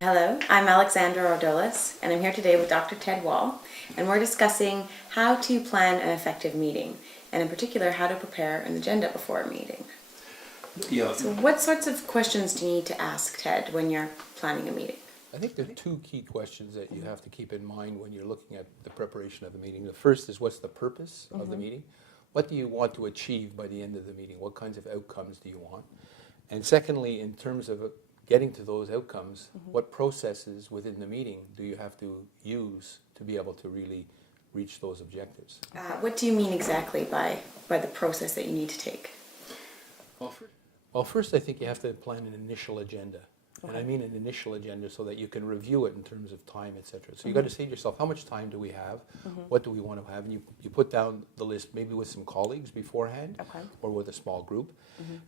Hello, I'm Alexandra Ordolis, and I'm here today with Dr. Ted Wall, and we're discussing how to plan an effective meeting, and in particular, how to prepare an agenda before a meeting. Yeah. So what sorts of questions do you need to ask, Ted, when you're planning a meeting? I think there are two key questions that you have to keep in mind when you're looking at the preparation of the meeting. The first is, what's the purpose of the meeting? What do you want to achieve by the end of the meeting? What kinds of outcomes do you want? And secondly, in terms of getting to those outcomes, what processes within the meeting do you have to use to be able to really reach those objectives? What do you mean exactly by the process that you need to take? Well, first I think you have to plan an initial agenda. And I Okay. mean an initial agenda so that you can review it in terms of time, etc. So you got to say to yourself, how much time do we have? What do we want to have? And you put down the list maybe with some colleagues beforehand Okay. or with a small group.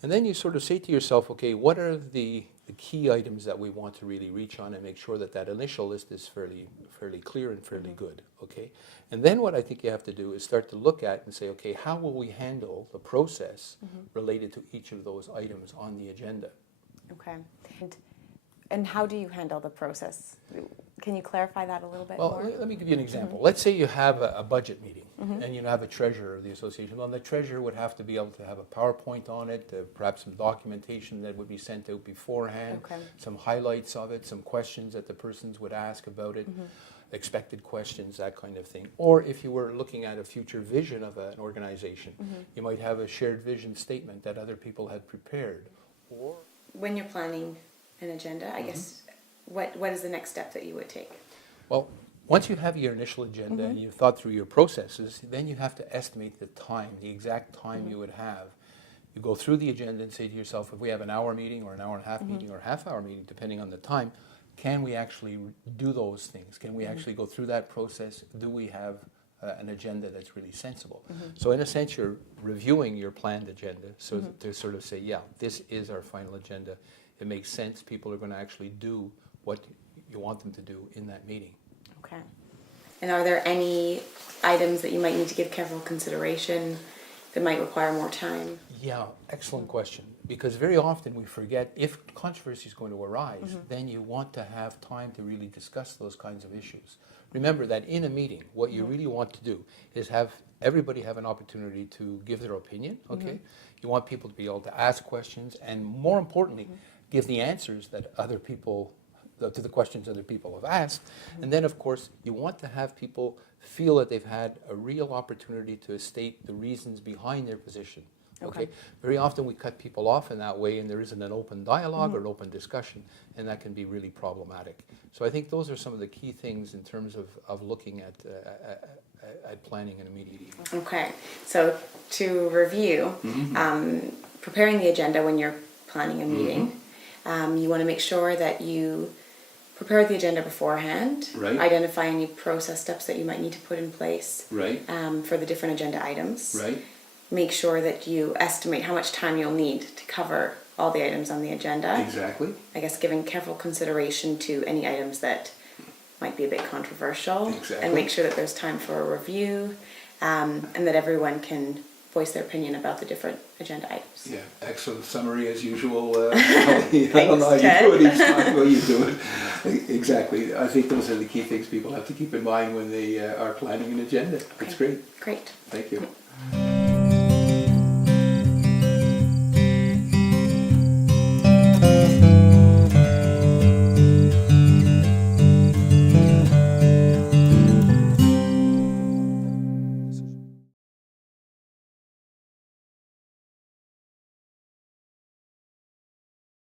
And then you sort of say to yourself, okay, what are the key items that we want to really reach on, and make sure that that initial list is fairly clear and fairly good, okay? And then what I think you have to do is start to look at and say, okay, how will we handle the process related to each of those items on the agenda? Okay. And how do you handle the process? Can you clarify that a little bit Well, more? let me give you an example. Let's say you have a budget meeting and you have a treasurer of the association. Well, the treasurer would have to be able to have a PowerPoint on it, perhaps some documentation that would be sent out beforehand, Okay. some highlights of it, some questions that the persons would ask about it, expected questions, that kind of thing. Or if you were looking at a future vision of an organization, you might have a shared vision statement that other people had prepared. Or When you're planning an agenda, I guess, what is the next step that you would take? well, once you have your initial agenda and you've thought through your processes, then you have to estimate the time, the exact time you would have. You go through the agenda and say to yourself, if we have an hour meeting or an hour and a half meeting or a half hour meeting, depending on the time, can we actually do those things? Can we actually go through that process? Do we have an agenda that's really sensible? So in a sense, you're reviewing your planned agenda so to sort of say, yeah, this is our final agenda. It makes sense. People are going to actually do what you want them to do in that meeting. Okay. And are there any items that you might need to give careful consideration that might require more time? Yeah, excellent question. Because very often we forget, if controversy is going to arise, then you want to have time to really discuss those kinds of issues. Remember that in a meeting, what you really want to do is have everybody have an opportunity to give their opinion, okay? You want people to be able to ask questions, and more importantly, give the answers that other people, to the questions other people have asked. And then, of course, you want to have people feel that they've had a real opportunity to state the reasons behind their position. Okay? Very often we cut people off in that way, and there isn't an open dialogue or an open discussion, and that can be really problematic. So I think those are some of the key things in terms of looking at planning in a meeting. Okay. So to review, preparing the agenda when you're planning a meeting, you want to make sure that you prepare the agenda beforehand, Right. identify any process steps that you might need to put in place Right, for the different agenda items. right, Make sure that you estimate how much time you'll need to cover all the items on the agenda. exactly. I guess giving careful consideration to any items that might be a bit controversial. Exactly. And make sure that there's time for a review and that everyone can voice their opinion about the different agenda items. Yeah, excellent summary as usual. I don't know how you Ted. do it each time, well, you do it. Exactly. I think those are the key things people have to keep in mind when they are planning an agenda. It's great. Great. Thank you.